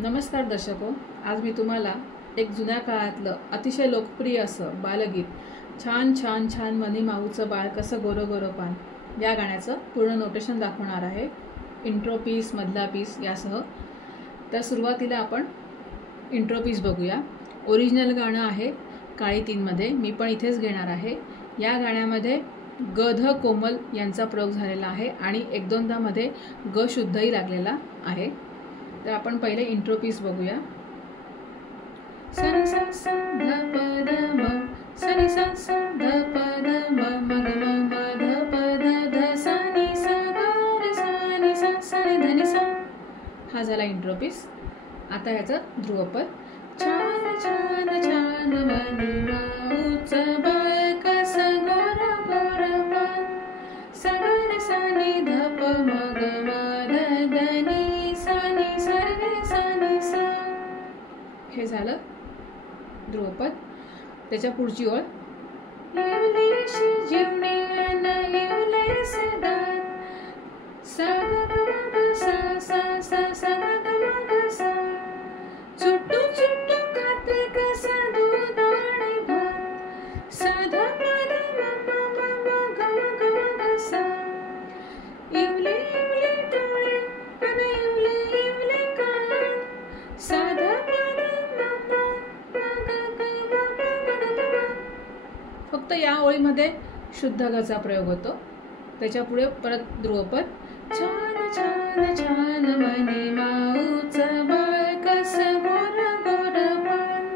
नमस्कार दर्शको, आज मी तुम्हाला एक जुन्या काळातलं अतिशय लोकप्रिय असं बालगीत छान छान छान मनी माऊचं बाळ कसं गोरं गोरं पान या गाण्याचं पूर्ण नोटेशन दाखवणार आहे, इंट्रो पीस, मधला पीस यासह। तर सुरुवातीला आपण इंट्रो पीस बघूया। ओरिजिनल गाणं आहे काळी 3 मध्ये, मी पण इथेच घेणार आहे। या गाण्यामध्ये ग ध कोमल यांचा प्रयोग झालेला आहे आणि 1-2दा मध्ये ग शुद्धही लागलेला आहे। तर आपण पहिले इंट्रो पीस बघूया। सनी सा सा ध प ध म, सनी सा सा ध प ध म, म ग म म ध प ध ध सा नी सा ग रे सा नी सा सा नी ध नी सा। हा झाला इंट्रो पीस। आता याचं ध्रुवपद। छान छान छान मनी माऊचं बाळ कसं गोरं गोरं पान, सा ग रे सा नी ध प म ग म ध ध नी सा नी सा रे सा नी सा। हे झालं ध्रुवपद। त्याच्या पुढची ओळ। येवलेशी जीवनी अन येवलेसे दात, सा ग ग म ग सा सा सा सा ग ग म ग सा। चुट्टू चुट्टू खाते कसा दूध आणि भात, सा ध प ध म म म म ग म ग म ग सा। येवले येवले डोळे अन येवले येवले कान, सा ध प ध म म म ग ग म ग ग ग म। फक्त या ओळीमध्ये शुद्ध गचा प्रयोग होतो। त्याच्या पुढे परत ध्रुवपद। छान छान छान मनी माऊचं बाळ कसं गोरं गोरं पान,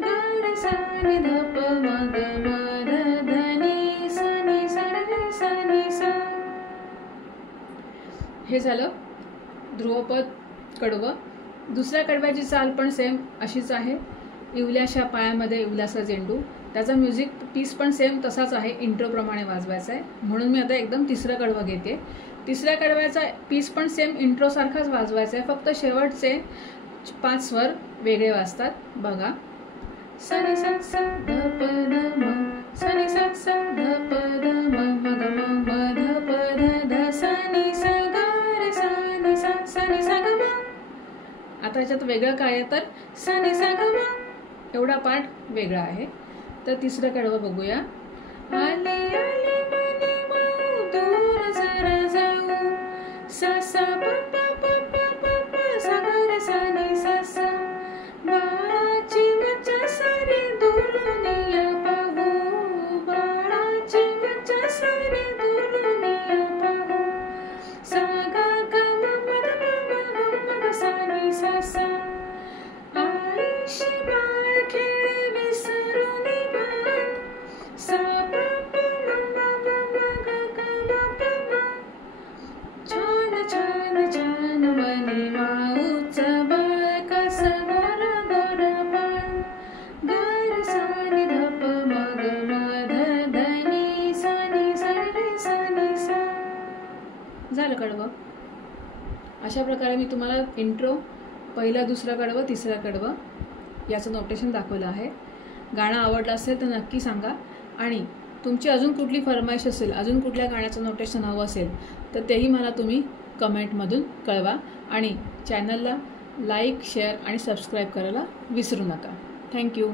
ग रे सा नी ध प म ग म ध ध नी सा नी सा रे सा नी सा। हे झालं ध्रुवपद कडवं। दुसऱ्या कडव्याची चाल पण सेम अशीच आहे। इवल्याशा पायामध्ये इवलासा झेंडू, त्याचा म्युझिक पीस पण सेम तसाच आहे, इंट्रो प्रमाणे वाजवायचा आहे। म्हणून मी आता एकदम तिसरं कडवं घेते। तिसऱ्या कडव्याचा पीस पण सेम इंट्रो सारखाच वाजवायचा आहे, फक्त शेवटचे 5 स्वर वेगळे वाजतात। बघा। सनी सा सा ध प ध म, सनी सा सा ध प ध म, म ग म म ध प ध ध सा नी सा ग रे सा नी सा सा नी सा ग म। आता याच्यात वेगळं काय आहे तर सा नी सा ग म एवढा पार्ट वेगळा आहे। तर तिसरं कडवं बघूया। आले आले मनी माऊ दूर जरा जाऊ, सा सा प प प प प प सा ग रे सा नी सा सा। बाळाची मज्जा सारी दुरुनिया पाहू, बाळाची मज्जा सारी दुरुनिया पाहू, सा ग ग म म ध प म म ग सा नी सा सा। आईशी बाळ खेळे विसरून भान, सा प प म म म म ग ग म प म। छान छान छान मनी माऊचं बाळ कसं गोरं गोरं पान, ग रे सा नी ध प म ग म ध ध नी सा नी सा रे सा नी सा। झालं कडवं। अशा प्रकारे मी तुम्हाला इंट्रो, पहिलं दुसरं कडवं, तिसरं कडवं याचं नोटेशन दाखवलं आहे। गाणं आवडलं असेल तर नक्की सांगा, आणि तुमची अजून कुठली फरमाईश असेल, अजून कुठल्या गाण्याचं नोटेशन हवं असेल तर तेही मला तुम्ही कमेंटमधून कळवा, आणि चॅनलला लाईक, शेअर आणि सबस्क्राईब करायला विसरू नका। थँक्यू।